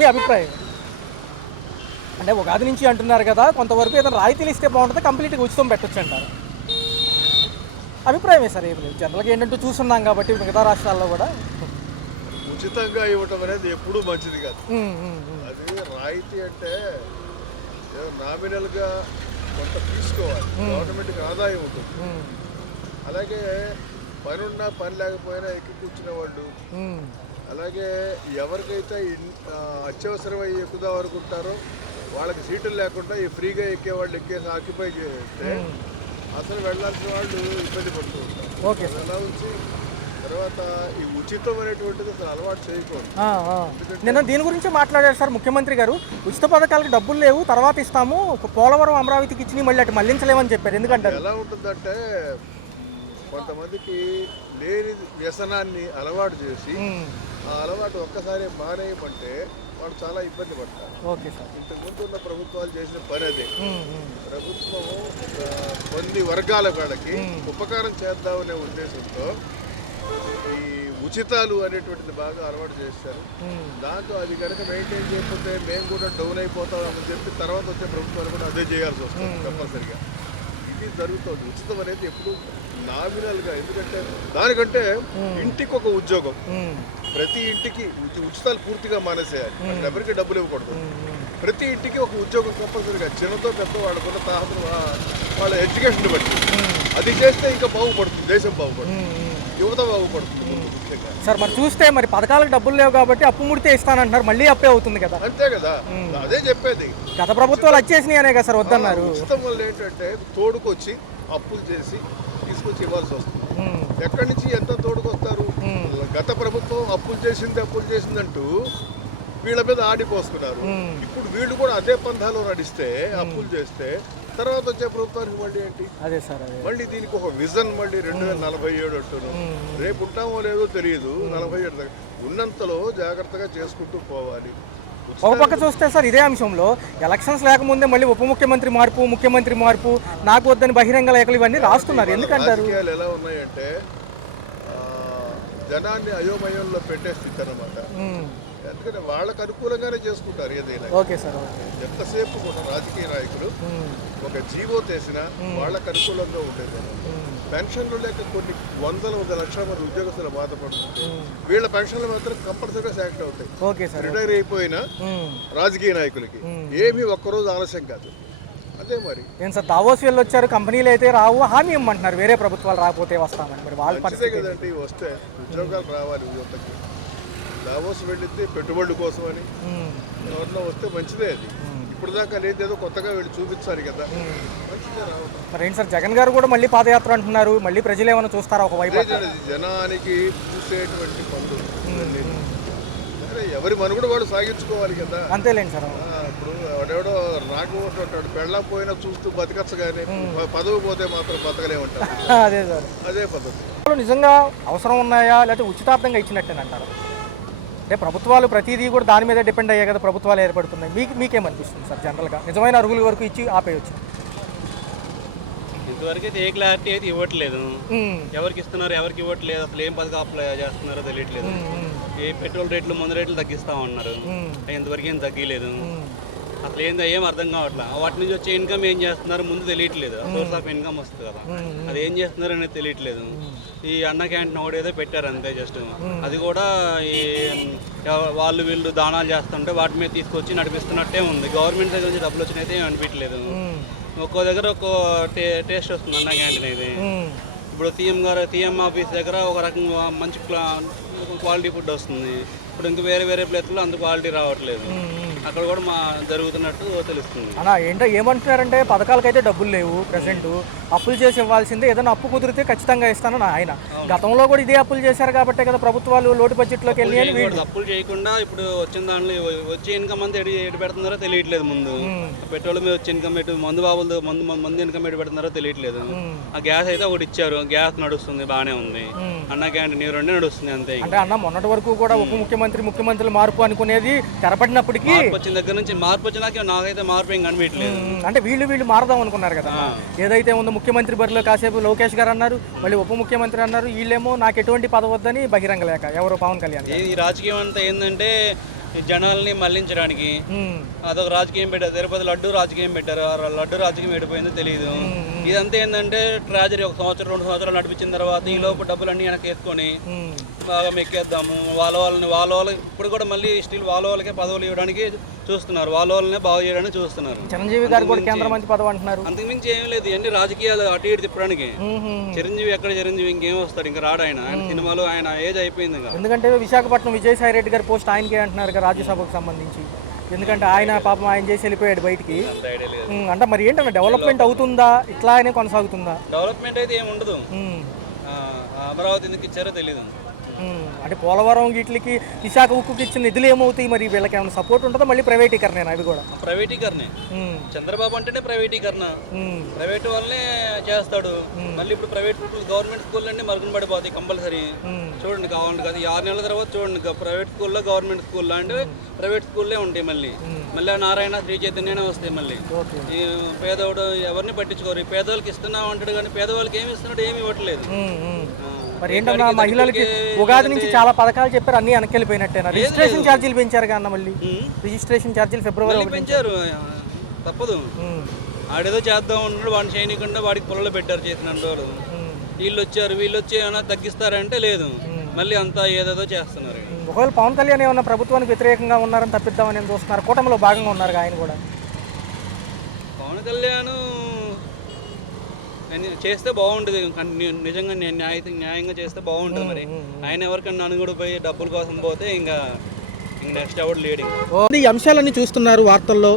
మీ అభిప్రాయం అంటే ఉగాది నుంచి అంటున్నారు కదా, కొంతవరకు ఏదైనా రాయితీలు ఇస్తే బాగుంటుంది, కంప్లీట్గా ఉచితం పెట్టొచ్చు అంటారు. అభిప్రాయమే సార్, ఏం లేదు. జనరల్గా ఏంటంటే చూస్తున్నాం కాబట్టి మిగతా రాష్ట్రాల్లో కూడా ఉచితంగా ఇవ్వటం అనేది ఎప్పుడూ మంచిది కాదు. అది రాయితీ అంటే నామినల్గా కొంత తీసుకోవాలి, గవర్నమెంట్కి ఆదాయం ఉంటుంది. అలాగే పని ఉన్నా పని లేకపోయినా ఎక్కి కూర్చునే వాళ్ళు, అలాగే ఎవరికైతే అత్యవసరమై ఎక్కుదాం అనుకుంటారో వాళ్ళకి సీట్లు లేకుండా ఈ ఫ్రీగా ఎక్కే వాళ్ళు ఎక్కేసి ఆక్యుపై చేస్తే అసలు వెళ్ళాల్సిన వాళ్ళు ఇబ్బంది పడుతూ ఉంటారు. అలా ఉంచి తర్వాత ఈ ఉచితం అనేటువంటిది అసలు అలవాటు చేయకూడదు. నిన్న దీని గురించి మాట్లాడారు సార్ ముఖ్యమంత్రి గారు. ఉచిత పథకాలకు డబ్బులు లేవు, తర్వాత ఇస్తాము, పోలవరం అమరావతికి ఇచ్చి మళ్ళీ అటు మళ్లించలేమని చెప్పారు. ఎందుకంటే ఎలా ఉంటుందంటే కొంతమందికి లేని వ్యసనాన్ని అలవాటు చేసి ఆ అలవాటు ఒక్కసారి మానేయమంటే వాళ్ళు చాలా ఇబ్బంది పడతారు. ఇంతకుముందు ఉన్న ప్రభుత్వాలు చేసిన పని అదే. ప్రభుత్వం కొన్ని వర్గాల వాళ్ళకి ఉపకారం చేద్దామనే ఉద్దేశంతో ఈ ఉచితాలు అనేటువంటిది బాగా అలవాటు చేస్తారు. దాంతో అది కనుక మెయింటైన్ చేయకపోతే మేము కూడా డౌన్ అయిపోతామని చెప్పి తర్వాత వచ్చే ప్రభుత్వాలు కూడా అదే చేయాల్సి వస్తుంది కంపల్సరిగా. ఇది జరుగుతుంది. ఉచితం అనేది ఎప్పుడు నామినల్గా, ఎందుకంటే దానికంటే ఇంటికి ఒక ఉద్యోగం, ప్రతి ఇంటికి ఉచితాలు పూర్తిగా మానేసేయాలి. ఎవరికి డబ్బులు ఇవ్వకూడదు. ప్రతి ఇంటికి ఒక ఉద్యోగం కంపల్సరిగా, చిన్నతో పెద్ద వాళ్ళకున్న తాహతను వాళ్ళ ఎడ్యుకేషన్ బట్టి అది చేస్తే ఇంకా బాగుపడుతుంది, దేశం బాగుపడుతుంది, యువత బాగుపడుతుంది. సార్ మరి చూస్తే మరి పథకాలకు డబ్బులు లేవు కాబట్టి అప్పు ముడితే ఇస్తానంటున్నారు, మళ్ళీ అప్పే అవుతుంది కదా. అంతే కదా, అదే చెప్పేది. గత ప్రభుత్వాలు వచ్చేసినాయి అనే కదా సార్ వద్దన్నారు. ఉచితం వల్ల ఏంటంటే తోడుకొచ్చి అప్పులు చేసి తీసుకొచ్చి ఇవ్వాల్సి వస్తుంది. ఎక్కడి నుంచి ఎంత తోడుకొస్తారు? గత ప్రభుత్వం అప్పులు చేసిందంటూ వీళ్ళ మీద ఆడిపోస్తున్నారు. ఇప్పుడు వీళ్ళు కూడా అదే పంథాలో నడిస్తే, అప్పులు చేస్తే తర్వాత వచ్చే ప్రభుత్వానికి మళ్ళీ ఏంటి? అదే సార్, మళ్ళీ దీనికి ఒక విజన్ మళ్ళీ 2047 అంటున్నాం. రేపు ఉంటామో లేదో తెలియదు. 47 దాకా ఉన్నంతలో జాగ్రత్తగా చేసుకుంటూ పోవాలి. ఒక పక్క చూస్తే సార్ ఇదే అంశంలో ఎలక్షన్స్ లేకముందే మళ్ళీ ఉప ముఖ్యమంత్రి మార్పు, ముఖ్యమంత్రి మార్పు, నాకు వద్దని బహిరంగ లేఖలు ఇవన్నీ రాస్తున్నారు. ఎందుకంటారు? రాజకీయాలు ఎలా ఉన్నాయంటే జనాన్ని అయోమయంలో పెట్టే స్థితి అన్నమాట. ఎందుకంటే వాళ్ళకు అనుకూలంగానే చేసుకుంటారు ఏదైనా. ఎంతసేపు కూడా రాజకీయ నాయకులు ఒక జీవో తెసినా వాళ్ళకు అనుకూలంగా ఉండేది. పెన్షన్లు లేక కొన్ని వందల లక్షల మంది ఉద్యోగస్తులు బాధపడుతుంది. వీళ్ళ పెన్షన్లు మాత్రం కంపల్సరీగా శాంక్షన్ అవుతాయి. రిటైర్ అయిపోయిన రాజకీయ నాయకులకి ఏమీ ఒక్కరోజు ఆలస్యం కాదు. అదే మరి ఏం సార్, దావోస్ వెళ్ళి వచ్చారు, కంపెనీలు అయితే రావు, హామీ ఇమ్మంటున్నారు, వేరే ప్రభుత్వాలు రాకపోతే వస్తామని. మరి వాళ్ళ పరిస్థితి కదండి, వస్తే ఉద్యోగాలు రావాలి యువతకి. దావోస్ వెళ్ళితే పెట్టుబడుల కోసం అని ఎవరన్నా వస్తే మంచిదే. అది ఇప్పుడు దాకా లేదేదో కొత్తగా వెళ్ళి చూపించాలి కదా, మంచిదే రావడం. మరి ఏంటి సార్, జగన్ గారు కూడా మళ్ళీ పాదయాత్ర అంటున్నారు, మళ్ళీ ప్రజలు ఏమైనా చూస్తారా? ఒకవైపు జనానికి చూసేటువంటి పనులు, ఎవరి మనుగడ వాడు సాగించుకోవాలి కదా. అంతేలేండి సార్. ఇప్పుడు ఎవడెవడో రాకపోతుంటాడు, పెళ్ళం పోయినా చూస్తూ బతకచ్చు, కానీ పదవి పోతే మాత్రం బతకలేమంటారు. అదే సార్, అదే పద్ధతి. నిజంగా అవసరం ఉన్నాయా లేకపోతే ఉచితార్థంగా ఇచ్చినట్టేనంటారు? అంటే ప్రభుత్వాలు ప్రతిదీ కూడా దాని మీద డిపెండ్ అయ్యే కదా ప్రభుత్వాలు ఏర్పడుతున్నాయి. మీకేమనిపిస్తుంది సార్ జనరల్గా? నిజమైన అరుగుల వరకు ఇచ్చి ఆపేయచ్చు. ఇంతవరకు అయితే ఏ క్లారిటీ అయితే ఇవ్వట్లేదు. ఎవరికి ఇస్తున్నారు, ఎవరికి ఇవ్వట్లేదు, అసలు ఏం పథకం అప్లై చేస్తున్నారో తెలియట్లేదు. ఏ పెట్రోల్ రేట్లు, మందు రేట్లు తగ్గిస్తామన్నారు, ఇంతవరకు ఏం తగ్గలేదు. అసలు ఏందో ఏం అర్థం కావట్లేదు. వాటి నుంచి వచ్చే ఇన్కమ్ ఏం చేస్తున్నారు ముందు తెలియట్లేదు. సోర్స్ ఆఫ్ ఇన్కమ్ వస్తుంది కదా, అది ఏం చేస్తున్నారు అనేది తెలియట్లేదు. ఈ అన్న క్యాంటీన్ ఒకటి ఏదో పెట్టారు అంతే, జస్ట్ అది కూడా ఈ వాళ్ళు వీళ్ళు దానాలు చేస్తుంటే వాటి మీద తీసుకొచ్చి నడిపిస్తున్నట్టే ఉంది. గవర్నమెంట్ దగ్గర నుంచి డబ్బులు వచ్చినైతే ఏం అనిపించలేదు. ఒక్కో దగ్గర ఒక్కో టేస్ట్ వస్తుంది అన్న క్యాంటీన్ అయితే. ఇప్పుడు సీఎం ఆఫీస్ దగ్గర ఒక రకంగా మంచి క్వాలిటీ ఫుడ్ వస్తుంది. ఇప్పుడు ఇంకా వేరే ప్లేస్లో అంత క్వాలిటీ రావట్లేదు. అక్కడ కూడా జరుగుతున్నట్టు తెలుస్తుంది. అలా ఏంటో ఏమంటున్నారంటే పథకాలకైతే డబ్బులు లేవు ప్రెసెంట్, అప్పులు చేసి ఇవ్వాల్సిందే, ఏదైనా అప్పు కుదిరితే ఖచ్చితంగా ఇస్తానని ఆయన. గతంలో కూడా ఇదే అప్పులు చేశారు కాబట్టి కదా ప్రభుత్వాలు లోటు బడ్జెట్లోకి వెళ్ళి. అప్పులు చేయకుండా ఇప్పుడు వచ్చిన దాంట్లో వచ్చే ఇన్కమ్ అంతా ఎటు పెడుతున్నారో తెలియట్లేదు. ముందు పెట్రోల్ మీద వచ్చే ఇన్కమ్ ఎటు, మందు ఇన్కమ్ ఎటు పెడుతున్నారో తెలియట్లేదు. ఆ గ్యాస్ అయితే ఒకటి ఇచ్చారు, గ్యాస్ నడుస్తుంది, బాగానే ఉంది. అన్న క్యాంటీన్ 2 నడుస్తుంది అంతే. అంటే అన్న మొన్నటి వరకు కూడా ఉప ముఖ్యమంత్రి మార్పు అనుకునేది తెరపడినప్పటికీ వచ్చిన దగ్గర నుంచి మార్పు వచ్చినాక నాకైతే మార్పు ఏం కనిపించలేదు. అంటే వీళ్ళు మారదాం అనుకున్నారు కదా. ఏదైతే ఉందో ముఖ్యమంత్రి బరిలో కాసేపు లోకేష్ గారు అన్నారు, మళ్ళీ ఉప ముఖ్యమంత్రి అన్నారు. వీళ్ళేమో నాకు ఎటువంటి పదవి వద్దని బహిరంగ లేక ఎవరు పవన్ కళ్యాణ్. ఈ రాజకీయం అంతా ఏంటంటే ఈ జనాల్ని మళ్లించడానికి అదొక రాజకీయం పెట్టారు. తిరుపతి లడ్డు రాజకీయం పెట్టారు. ఆ లడ్డు రాజకీయం ఎడిపోయిందో తెలియదు. ఇదంతా ఏంటంటే ట్రాజడీ. 1 సంవత్సరం 2 సంవత్సరాలు నడిపించిన తర్వాత ఈ లోపు డబ్బులన్నీ వెనక్కి ఎత్తుకొని బాగా మెక్కేద్దాము వాళ్ళ ఇప్పుడు కూడా మళ్ళీ స్టిల్ వాళ్ళకే పదవులు ఇవ్వడానికి చూస్తున్నారు. వాళ్ళనే బాగు చేయడానికి చూస్తున్నారు. చిరంజీవి గారు కూడా కేంద్ర మంత్రి పదవి అంటున్నారు. అంతకుమించి ఏం లేదు. ఇవన్నీ రాజకీయాలు అటు ఇటు తిప్పడానికి. చిరంజీవి ఎక్కడ చిరంజీవి ఇంకేం వస్తాడు, ఇంకా రాడు. ఆయన సినిమాలో ఆయన ఏజ్ అయిపోయింది. ఎందుకంటే విశాఖపట్నం విజయసాయి రెడ్డి గారి పోస్ట్ ఆయనకే అంటున్నారు కదా రాజ్యసభకు సంబంధించి. ఎందుకంటే ఆయన పాపం ఆయన చేసి వెళ్ళిపోయాడు బయటికి. అంటే మరి ఏంటన్నా డెవలప్మెంట్ అవుతుందా, ఇట్లానే కొనసాగుతుందా? డెవలప్మెంట్ అయితే ఏమి ఉండదు. అమరావతి ఎందుకు ఇచ్చారో తెలీదు. అంటే పోలవరం వీటికి విశాఖ ఉక్కుకి ఇచ్చిన నిధులు ఏమవుతాయి మరి? వీళ్ళకి ఏమైనా సపోర్ట్ ఉంటుందా? మళ్ళీ ప్రైవేటీకరణ అవి కూడా ప్రైవేటీకరణే. చంద్రబాబు అంటేనే ప్రైవేటీకరణ. ప్రైవేట్ వాళ్ళనే చేస్తాడు. మళ్ళీ ఇప్పుడు ప్రైవేట్ స్కూల్ గవర్నమెంట్ స్కూల్ అన్నీ మరుగున పడిపోతాయి కంపల్సరీ. చూడండి కావాలంటే కదా 6 నెలల తర్వాత చూడండి ప్రైవేట్ స్కూల్లో గవర్నమెంట్ స్కూల్లో అంటే ప్రైవేట్ స్కూల్లే ఉంటాయి. మళ్ళీ నారాయణ శ్రీ చైతన్యనే వస్తాయి. మళ్ళీ ఈ పేదవాడు ఎవరిని పట్టించుకోరు. పేదవాళ్ళకి ఇస్తున్నాం అంటాడు కానీ పేదవాళ్ళకి ఏమి ఇస్తున్నాడు, ఏమి ఇవ్వట్లేదు. మరి ఏంటన్నా మహిళలకి ఉగాది నుంచి చాలా పథకాలు చెప్పారు, అన్ని వెనక్కి వెళ్ళిపోయినట్టేనా? రిజిస్ట్రేషన్ ఛార్జీలు పెంచారు కదా మళ్ళీ. రిజిస్ట్రేషన్ ఛార్జీలు ఫిబ్రవరి పెంచారు. తప్పదు. ఆడేదో చేద్దాం ఉన్నాడు, వాడిని చేయకుండా వాడికి పొలంలో పెట్టారు చేసిన వాళ్ళు. వీళ్ళు వచ్చి ఏమైనా తగ్గిస్తారంటే లేదు, మళ్ళీ అంతా ఏదేదో చేస్తున్నారు. ఒకవేళ పవన్ కళ్యాణ్ ఏమన్నా ప్రభుత్వానికి వ్యతిరేకంగా ఉన్నారని తప్పిద్దామని చూస్తున్నారు. కూటమిలో భాగంగా ఉన్నారు ఆయన కూడా. పవన్ కళ్యాణ్ చేస్తే బాగుంటుంది. నిజంగా న్యాయంగా చేస్తే బాగుంటుంది. మరి ఆయన ఎవరికన్నా అనుగుడు పోయి డబ్బుల కోసం పోతే ఇంకా నెక్స్ట్ ఎవరు లేడు. ఈ అంశాలన్నీ చూస్తున్నారు వార్తల్లో.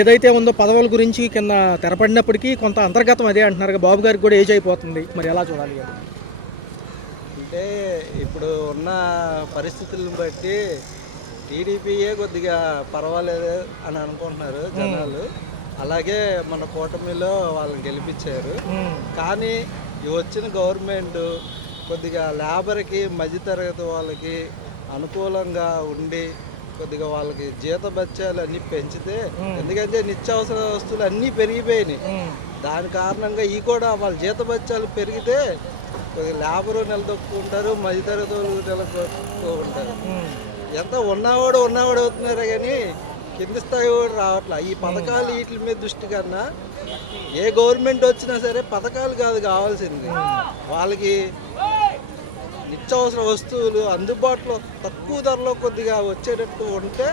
ఏదైతే ఉందో పదవుల గురించి కింద తెరపడినప్పటికీ కొంత అంతర్గతం అదే అంటున్నారు. బాబు గారికి కూడా ఏజ్ అయిపోతుంది, మరి ఎలా చూడాలి? అంటే ఇప్పుడు ఉన్న పరిస్థితులను బట్టి టీడీపీయే కొద్దిగా పర్వాలేదు అని అనుకుంటున్నారు జనాలు. అలాగే మన కూటమిలో వాళ్ళని గెలిపించారు. కానీ వచ్చిన గవర్నమెంట్ కొద్దిగా లేబర్కి మధ్యతరగతి వాళ్ళకి అనుకూలంగా ఉండి కొద్దిగా వాళ్ళకి జీతభత్యాలు అన్నీ పెంచితే, ఎందుకంటే నిత్యావసర వస్తువులు అన్నీ పెరిగిపోయినాయి. దాని కారణంగా ఈ కూడా వాళ్ళ జీతభత్యాలు పెరిగితే కొద్దిగా లేబరు నిలదొక్కుంటారు, మధ్యతరగతి వాళ్ళు నిలదొక్కుంటారు. ఎంత ఉన్నవాడు అవుతున్నారే కానీ కింది స్థాయి కూడా రావట్లా. ఈ పథకాలు వీటి మీద దృష్టి కన్నా ఏ గవర్నమెంట్ వచ్చినా సరే పథకాలు కాదు కావాల్సింది, వాళ్ళకి నిత్యావసర వస్తువులు అందుబాటులో తక్కువ ధరలో కొద్దిగా వచ్చేటట్టు ఉంటే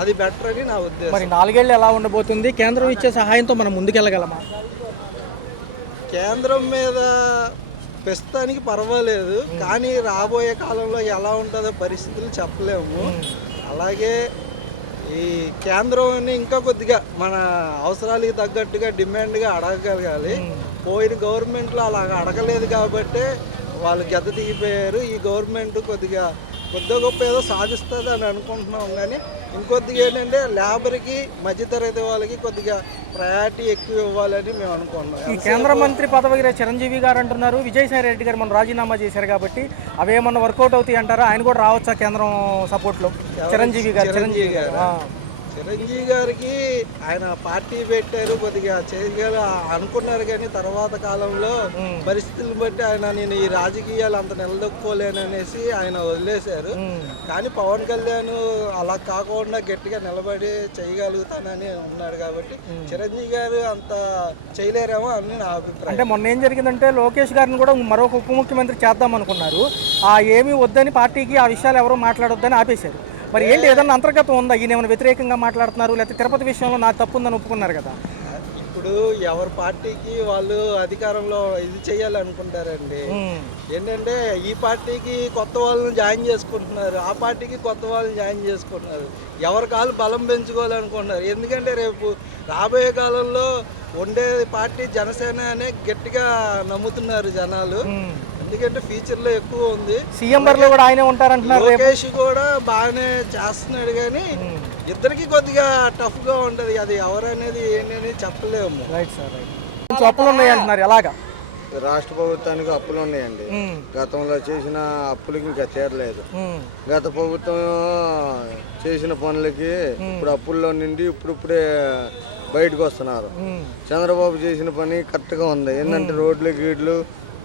అది బెటర్ అని నా ఉద్దేశం. మరి 4 ఏళ్ళు ఎలా ఉండబోతుంది? కేంద్రం ఇచ్చే సహాయంతో మనం ముందుకెళ్ళగలమా? కేంద్రం మీద ప్రస్తుతానికి పర్వాలేదు, కానీ రాబోయే కాలంలో ఎలా ఉంటుందో పరిస్థితులు చెప్పలేము. అలాగే ఈ కేంద్రాన్ని ఇంకా కొద్దిగా మన అవసరాలకి తగ్గట్టుగా డిమాండ్గా అడగగలగాలి. పోయిన గవర్నమెంట్లో అలా అడగలేదు కాబట్టి వాళ్ళు గద్ద దిగిపోయారు. ఈ గవర్నమెంట్ కొద్దిగా గొప్ప ఏదో సాధిస్తుంది అని అనుకుంటున్నాం. కానీ ఇంకొద్దిగా ఏంటంటే లేబర్కి మధ్యతరగతి వాళ్ళకి కొద్దిగా ప్రయారిటీ ఎక్కువ ఇవ్వాలని మేము అనుకుంటున్నాం. ఈ కేంద్ర మంత్రి పదవి చిరంజీవి గారు అంటున్నారు, విజయసాయి రెడ్డి గారు మనం రాజీనామా చేశారు కాబట్టి అవేమన్నా వర్కౌట్ అవుతాయి అంటారా? ఆయన కూడా రావచ్చా కేంద్రం సపోర్ట్లో? చిరంజీవి గారికి ఆయన పార్టీ పెట్టారు, కొద్దిగా చేయగల అనుకున్నారు. కానీ తర్వాత కాలంలో పరిస్థితులను బట్టి ఆయన నేను ఈ రాజకీయాలు అంత నిలదొక్కోలేననేసి ఆయన వదిలేశారు. కానీ పవన్ కళ్యాణ్ అలా కాకుండా గట్టిగా నిలబడి చేయగలుగుతానని ఉన్నాడు కాబట్టి చిరంజీవి గారు అంత చేయలేరేమో అని నా అభిప్రాయం. అంటే మొన్న ఏం జరిగిందంటే లోకేష్ గారిని కూడా మరొక ఉప ముఖ్యమంత్రి చేద్దాం అనుకున్నారు. ఏమీ వద్దని పార్టీకి ఆ విషయాలు ఎవరో మాట్లాడొద్దని ఆపేశారు. మరి ఏంటి, ఏదన్నా అంతర్గతం ఉందా? ఈయన ఏమైనా వ్యతిరేకంగా మాట్లాడుతున్నారు, లేకపోతే తిరుపతి విషయంలో నాకు తప్పు ఉందని ఒప్పుకున్నారు కదా? ఇప్పుడు ఎవరి పార్టీకి వాళ్ళు అధికారంలో ఇది చేయాలనుకుంటారండి. ఏంటంటే ఈ పార్టీకి కొత్త వాళ్ళని జాయిన్ చేసుకుంటున్నారు, ఆ పార్టీకి కొత్త వాళ్ళని జాయిన్ చేసుకుంటున్నారు. ఎవరి కాళ్ళు బలం పెంచుకోవాలనుకుంటున్నారు. ఎందుకంటే రేపు రాబోయే కాలంలో ఉండే పార్టీ జనసేన అనే గట్టిగా నమ్ముతున్నారు జనాలు. ఎందుకంటే ఫ్యూచర్ లో ఎక్కువ ఉంది. సీఎం లో కూడా ఆయనే ఉంటారంటున్నారు. లోకేష్ కూడా బాగానే చేస్తున్నాడు, కానీ ఇద్దరికి కొద్దిగా టఫ్ గా ఉంటది. అది ఎవరనేది ఏంటని చెప్పలేము. అప్పులు ఉన్నాయి అంటున్నారు, ఎలాగా? రాష్ట్ర ప్రభుత్వానికి అప్పులు ఉన్నాయండి. గతంలో చేసిన అప్పులకి ఇంకా తీరలేదు. గత ప్రభుత్వం చేసిన పనులకి ఇప్పుడు అప్పుల్లో నుండి ఇప్పుడే బయటకు వస్తున్నారు. చంద్రబాబు చేసిన పని కరెక్ట్ గా ఉంది. ఏంటంటే రోడ్లు గీడ్లు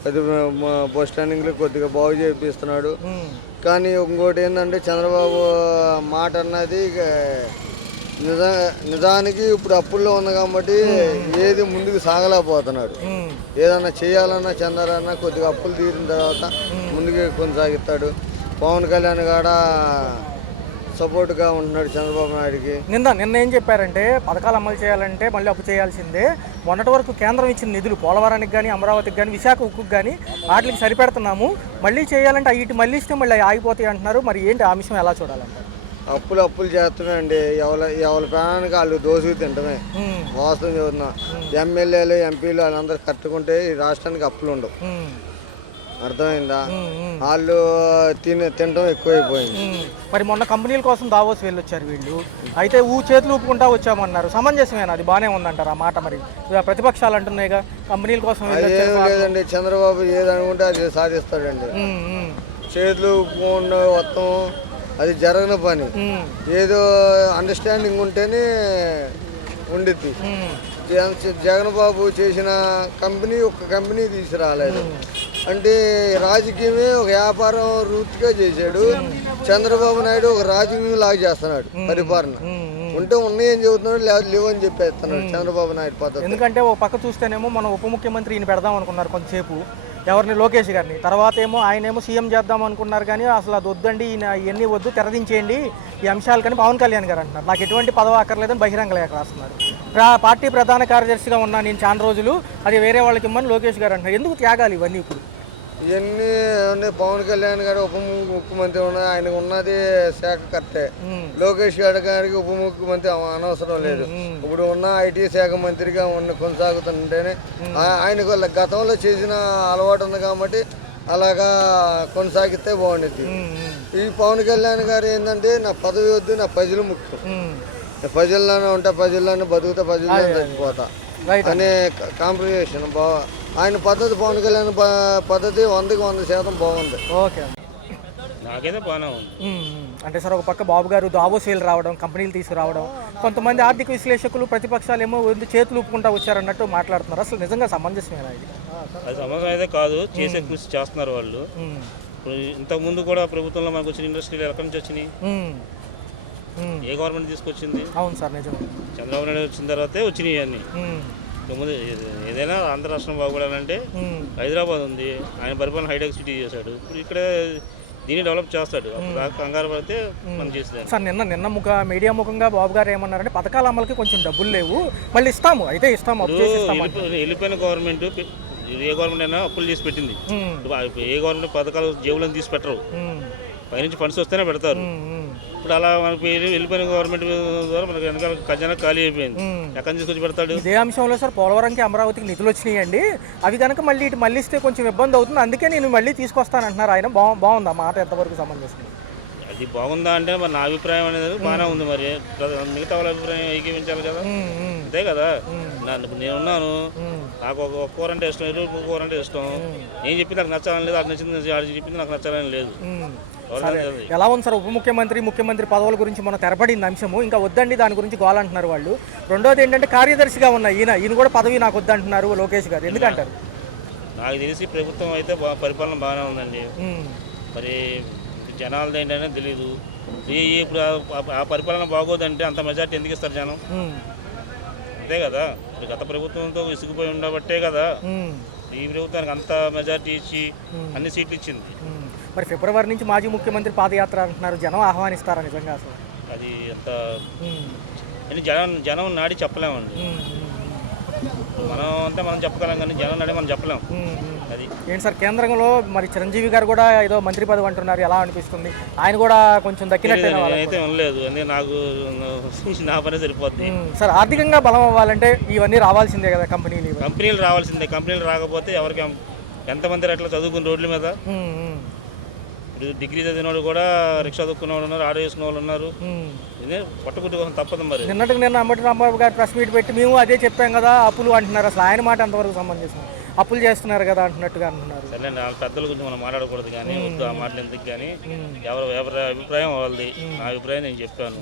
అది బస్ స్టాండింగ్లో కొద్దిగా బాగు చేపిస్తున్నాడు. కానీ ఇంకోటి ఏంటంటే చంద్రబాబు మాట అన్నది నిజానికి ఇప్పుడు అప్పుల్లో ఉంది కాబట్టి ఏది ముందుకు సాగలేకపోతున్నాడు. ఏదన్నా చేయాలన్నా చంద్రన్న కొద్దిగా అప్పులు తీరిన తర్వాత ముందుకు కొనసాగిస్తాడు. పవన్ కళ్యాణ్ కూడా సపోర్ట్గా ఉంటున్నాడు చంద్రబాబు నాయుడికి. నిన్న ఏం చెప్పారంటే పథకాలు అమలు చేయాలంటే మళ్ళీ అప్పు చేయాల్సిందే. మొన్నటి వరకు కేంద్రం ఇచ్చిన నిధులు పోలవరానికి కానీ, అమరావతికి కానీ, విశాఖ ఉక్కుకు కానీ వాటికి సరిపెడుతున్నాము. మళ్ళీ చేయాలంటే వీటి మళ్ళీ ఇస్తే మళ్ళీ ఆగిపోతాయి అంటున్నారు. మరి ఏంటి ఆ విషయం ఎలా చూడాలంటారు? అప్పులు చేస్తమే అండి. ఎవరి ప్రాణానికి వాళ్ళు దోసుకు తింటమే. వాస్తవం చదువుతున్నా. ఎమ్మెల్యేలు ఎంపీలు వాళ్ళందరూ కట్టుకుంటే ఈ రాష్ట్రానికి అప్పులు ఉండవు. అర్థమైందా? వాళ్ళు తినటం ఎక్కువైపోయింది. మరి మొన్న కంపెనీల కోసం దావోస్ వెళ్ళొచ్చారు వీళ్ళు. అయితే చేతులు ఊపుకుంటా వచ్చామన్నారు. సమంజసమేనా? అది బాగానే ఉందంటారు ఆ మాట? మరి ప్రతిపక్షాలు అంటున్నాయిగా కంపెనీల కోసం ఏం లేదండి, చంద్రబాబు ఏదనుకుంటే అది సాధిస్తాడండి. చేతులు ఊపుకుండా మొత్తం అది జరగని పని. ఏదో అండర్స్టాండింగ్ ఉంటేనే ఉండిద్ది. జగన్ బాబు చేసిన ఒక్క కంపెనీ తీసుకురాలేదు. అంటే రాజకీయమే ఒక వ్యాపారం వృత్తిగా చేశాడు. చంద్రబాబు నాయుడు ఒక రాజకీయం లాగా చేస్తున్నాడు పరిపాలన. ఉంటే ఉన్నాయని చెబుతున్నాడు, లేదా లేవని చెప్పేస్తున్నాడు చంద్రబాబు నాయుడు పద్ధతి. ఎందుకంటే ఒక పక్క చూస్తేనేమో మనం ఉప ముఖ్యమంత్రి ఈయన పెడదాం అనుకున్నారు కొంతసేపు, ఎవరిని, లోకేష్ గారిని. తర్వాత ఏమో ఆయనేమో సీఎం చేద్దాం అనుకున్నారు. కానీ అసలు అది వద్దండి, ఈయన ఇవన్నీ వద్దు, తెరదించేయండి ఈ అంశాలు కానీ పవన్ కళ్యాణ్ గారు అంటున్నారు. నాకు ఎటువంటి పదవి అక్కర్లేదని బహిరంగ లేఖ రాస్తున్నారు. పార్టీ ప్రధాన కార్యదర్శిగా ఉన్నా నేను చాలా రోజులు, అది వేరే వాళ్ళకి ఇమ్మని లోకేష్ గారు అంటున్నారు. ఎందుకు త్యాగాలు ఇవన్నీ? ఇప్పుడు ఇవన్నీ పవన్ కళ్యాణ్ గారు ఉప ముఖ్యమంత్రి ఉన్నాయి, ఆయనకు ఉన్నది శాఖ కర్తే. లోకేష్ గారికి ఉప ముఖ్యమంత్రి అనవసరం లేదు. ఇప్పుడు ఉన్న ఐటీ శాఖ మంత్రిగా కొనసాగుతుంటేనే ఆయనకు గతంలో చేసిన అలవాటు ఉంది కాబట్టి అలాగా కొనసాగితే బాగుండేది. ఈ పవన్ కళ్యాణ్ గారు ఏంటంటే నా పదవి వద్దు, నా ప్రజలు ముఖ్యం, ప్రజల్లోనే ఉంటా, ప్రజల్లోనే బతుకుతా, ప్రజల్లోనే చచ్చిపోతా అనే కాంప్రమైజేషన్ ఆయన పద్ధతి, పవన్ కళ్యాణ్ పద్ధతి 100కి 100% బాగుంది. ఓకే, నాకైతే బాగానే ఉంది. అంటే సార్ ఒక పక్క బాబు గారు దావోస్ వేలు రావడం, కంపెనీలు తీసుకురావడం, కొంతమంది ఆర్థిక విశ్లేషకులు ప్రతిపక్షాలు ఏమో చేతులు ఊపుకుంటా వచ్చారన్నట్టు మాట్లాడుతున్నారు. అసలు నిజంగా సమంజసమేనా ఇది? అది సమాజం అయితే కాదు, చేసే కృషి చేస్తున్నారు వాళ్ళు. ఇప్పుడు ఇంతకుముందు కూడా ప్రభుత్వంలో మనకు వచ్చిన ఇండస్ట్రీలు ఎక్కడి నుంచి వచ్చినాయి? ఏ గవర్నమెంట్ తీసుకొచ్చింది? అవును సార్, నిజం. చంద్రబాబు నాయుడు వచ్చిన తర్వాతే వచ్చినాయి అన్నీ. ముందు ఏదైనా ఆంధ్ర రాష్ట్రం బాగుపడాలంటే హైదరాబాద్ ఉంది, ఆయన పరిపాలన హైటెక్ సిటీ చేశాడు. ఇప్పుడు ఇక్కడ దీన్ని డెవలప్ చేస్తాడు. అప్పుడు కంగారు పడితే మనం చేసేదాన్ని. సార్ నిన్న మీడియా ముఖంగా బాబు గారు ఏమన్నారంటే పథకాల అమలుకి కొంచెం డబ్బులు లేవు, మళ్ళీ ఇస్తాము, అయితే ఇస్తాము. వెళ్ళిపోయిన గవర్నమెంట్, ఏ గవర్నమెంట్ అయినా అప్పులు చేసి పెట్టింది. ఏ గవర్నమెంట్ పథకాలు జేబులను తీసి పెట్టరు, పైనుంచి ఫండ్స్ వస్తేనే పెడతారు. ఇప్పుడు అలా మనకి వెళ్ళిపోయిన గవర్నమెంట్ ద్వారా మనకి వెనకాల ఖజానా ఖాళీ అయిపోయింది. ఎక్కడి తీసుకొచ్చి పెడతాడు? ఇదే అంశంలో సార్ పోలవరంకి, అమరావతికి నిధులు వచ్చినాయండి. అవి కనుక మళ్ళీ ఇటు మళ్ళీ ఇస్తే కొంచెం ఇబ్బంది అవుతుంది, అందుకే నేను మళ్ళీ తీసుకొస్తానంటున్నారు ఆయన. బాగుందా మాట? ఎంతవరకు సమంజసం? అది బాగుందా అంటే మరి నా అభిప్రాయం అనేది బాగానే ఉంది. మరి మిగతా వాళ్ళ అభిప్రాయం ఏకీవించాలి కదా, అంతే కదా. నేనున్నాను, నాకు ఒక కూర అంటే ఇష్టం, ఎరువు కూర అంటే ఇష్టం. నేను చెప్పింది నాకు నచ్చాలని లేదు, అది నచ్చింది అది చెప్పింది నాకు నచ్చాలని లేదు. ఎలా ఉంది సార్ ఉప ముఖ్యమంత్రి పదవుల గురించి మన తెరపడింది అంశము, ఇంకా వద్దండి దాని గురించి గోలంటున్నారు వాళ్ళు. రెండోది ఏంటంటే కార్యదర్శిగా ఉన్న ఈయన కూడా పదవి నాకు వద్దంటున్నారు లోకేష్ గారు, ఎందుకంటారు? నాకు తెలిసి ప్రభుత్వం అయితే పరిపాలన బాగానే ఉందండి. మరి జనాలది ఏంటనే తెలీదు. ఇప్పుడు ఆ పరిపాలన బాగోదంటే అంత మెజార్టీ ఎందుకు ఇస్తారు జనం? అంతే కదా. గత ప్రభుత్వంతో ఇసుకుపోయి ఉండబట్టే కదా ఈ ప్రభుత్వానికి అంత మెజార్టీ ఇచ్చి అన్ని సీట్లు ఇచ్చింది. మరి ఫిబ్రవరి నుంచి మాజీ ముఖ్యమంత్రి పాదయాత్ర అంటున్నారు, జనం ఆహ్వానిస్తారా నిజంగా? అసలు అది అంత జనం నాడి చెప్పలేమండి. మనం అంటే మనం చెప్పగలం కానీ జనం నాడి మనం చెప్పలేము. అది ఏంటి సార్ కేంద్రంలో మరి చిరంజీవి గారు కూడా ఏదో మంత్రి పదవి అంటున్నారు, ఎలా అనిపిస్తుంది? ఆయన కూడా కొంచెం దక్కినట్టు అయితే ఉండలేదు, అంటే నాకు నా పని సరిపోద్ది. సార్ ఆర్థికంగా బలం అవ్వాలంటే ఇవన్నీ రావాల్సిందే కదా, కంపెనీలు రావాల్సిందే. కంపెనీలు రాకపోతే ఎవరికి ఎంతమంది అట్లా చదువుకుని రోడ్ల మీద, ఇప్పుడు డిగ్రీ చదివిన వాళ్ళు కూడా రిక్షా దొక్కున్న వాళ్ళు ఉన్నారు, ఆటో వేసుకున్న వాళ్ళు ఉన్నారు. పట్టుకుట్టు కోసం తప్పదు. మరి నిన్న అంబటి రాంబాబు గారు ప్రెస్ మీట్ పెట్టి మేము అదే చెప్పాం కదా అప్పులు అంటున్నారు. అసలు ఆయన మాట ఎంతవరకు సంబంధించింది? అప్పులు చేస్తున్నారు కదా అంటున్నట్టుగా అంటున్నారు. సరేండి, ఆ పెద్దల గురించి మనం మాట్లాడకూడదు కానీ, వద్దు ఆ మాటలు ఎందుకు కానీ. ఎవరి అభిప్రాయం వాళ్ళది, నా అభిప్రాయం నేను చెప్పాను.